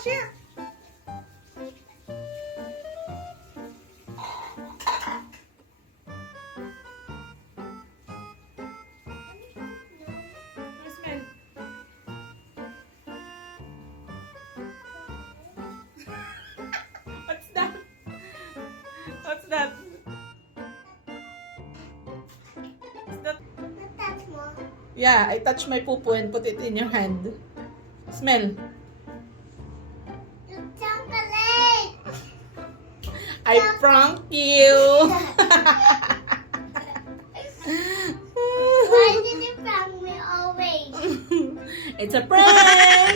touch it. Smell. What's that? What's that? What's that? Touch mo. Yeah, I touch my poo and put it in your hand. Smell. Yung chocolate. I prank you. Why did you prank me always? It's a prank.